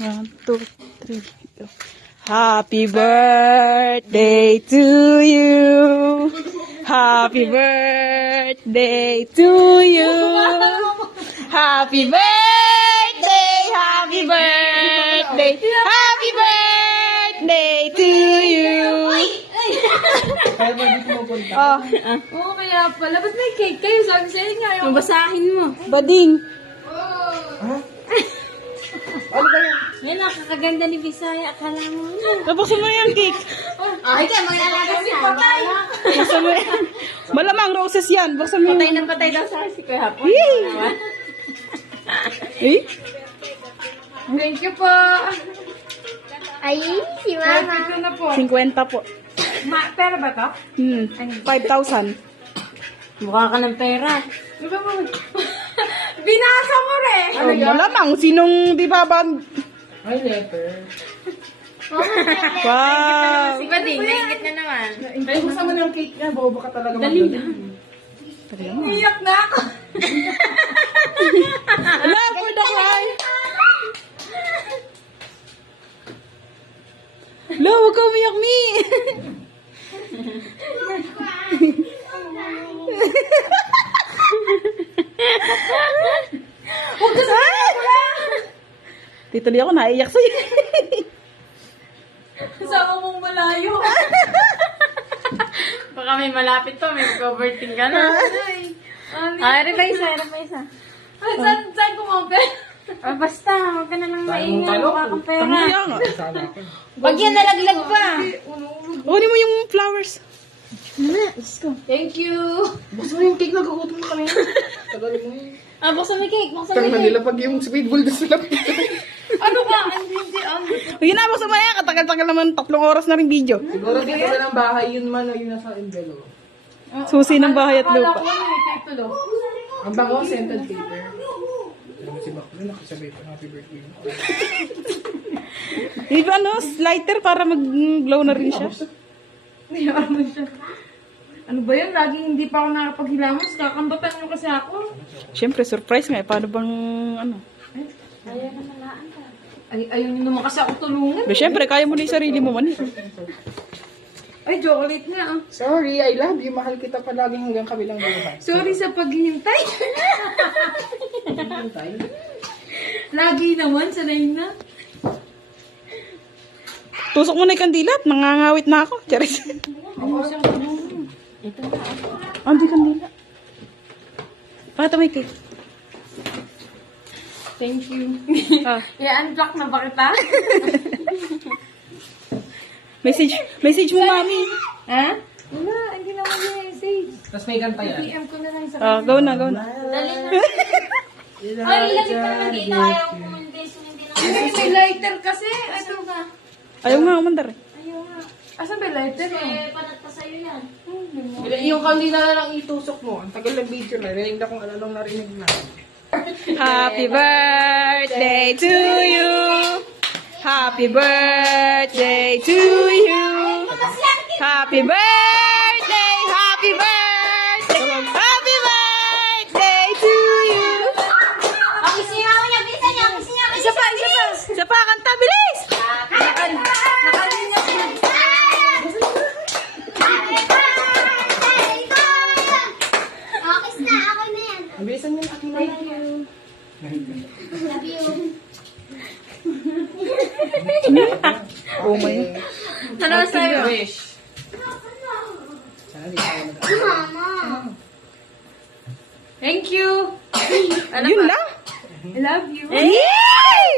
1, 2, 3, go. Happy birthday to you. Happy birthday to you. Happy birthday, happy birthday, happy birthday to you. Oh, Oo, kaya pala. Ba't may cake kayo? Sabi sa'yo nga yung... Basahin mo. bading. Yan, nakakaganda ni Bisaya. Akala mo. Tapusin mo yung cake. Ay, kaya mag-alaga siya. Buksan mo yan. Malamang roses yan. Buksan mo Patay yan. na patay daw sa si Kuya Hapon. Eh? Thank you po. Ay, si Mama. Picture na po. 50 po. Pera ba to? 5,000. Mukha ka ng pera. Diba mo? Binasa mo rin. Malamang. Sinong di ba ba? Ay, letter. Wow. Si Bading, naingit na naman. Ay, buksan mo ng cake niya. Bobo ka talaga. Dali na. Iyak na ako. Ala, for the cry. Ala, huwag ka umiyak, Mi. Huwag ka sa Tituloy ako, naiyak sa'yo. Sama mong malayo. Baka may malapit to, may mag-overthink ka na. Ay, repay isa. Saan kumampe? Ah, basta, huwag ka na lang maingay. talong. Mukha kang pera. Kaya nga. Sana ako. Pag yan nalaglag pa. Kunin mo yung flowers. Thank you. Buksan mo yung cake. Nag-uutom ka kanina. Tagal mo yun. Ah, buksan mo yung cake, buksan mo Pero yung cake. nilapag yung sweet ball doon sa lapit. Ano ka? Hindi. Yun na, buksan mo na yan. Katagal-tagal naman, 3 oras na rin video. Siguro dito na ng bahay yun man o yun nasa envelope. Susi ng bahay at Akala lupa. ko may titulo. Ang bango, scented paper. Alam mo si Baklo, nakasabay pa happy birthday. Di ba, ano, lighter para mag-glow na rin siya. Niyaan mo siya. Ano ba yun? Laging hindi pa ako nakapaghilamos. Kakambatan mo kasi ako. Siyempre, surprise nga. Paano bang, ano? Ayaw niyo naman kasi ako tulungan. Pero siyempre, kaya mo na yung sarili mo man. Ay, chocolate nga. Ah. Sorry, I love you. Mahal kita palagi hanggang kabilang buhay. Sorry sa paghihintay. Lagi naman, sanay na. Tusok mo na yung kandila at nangangawit na ako. Charis. Andi kandila. Pakita may cake. Thank you. Ah, I-unblock na ba kita? message mo, mami. Ha? Wala, hindi na mag-message. Tapos may kanta yan. PM ko na lang sa Ah, go na. Dali na. Ay, ilagay pa naman dito. Ayaw ko mandation, hindi na. Ay, may lighter kasi. Ano ba? Ayaw nga, umandar eh. Ayaw nga. Asan ba yung lighter? Eh, panat pa sa'yo yan. Yung kandila na lang itusok mo. Ang tagal ng video na. Rinig na kung anong narinig na. Happy birthday to you. Happy birthday to you. Happy birthday, happy birthday, happy birthday to you. Ang isingaw niya, bisa niya, ang isingaw. Isa pa. Isa pa, kanta, bilis. Nakalinya siya. Akis na, ako na yan. Ang bilisan niyo aking Love you. Oh my. Ano sa'yo? wish. Sana di tayo Mama. Thank you. Yun lang. I love you. Yay!